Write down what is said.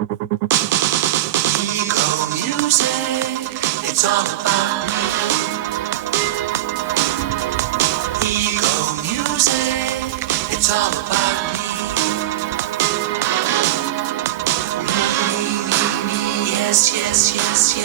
Ego music, it's all about me. Ego music, it's all about me. Me, me, me, me, yes, yes, yes,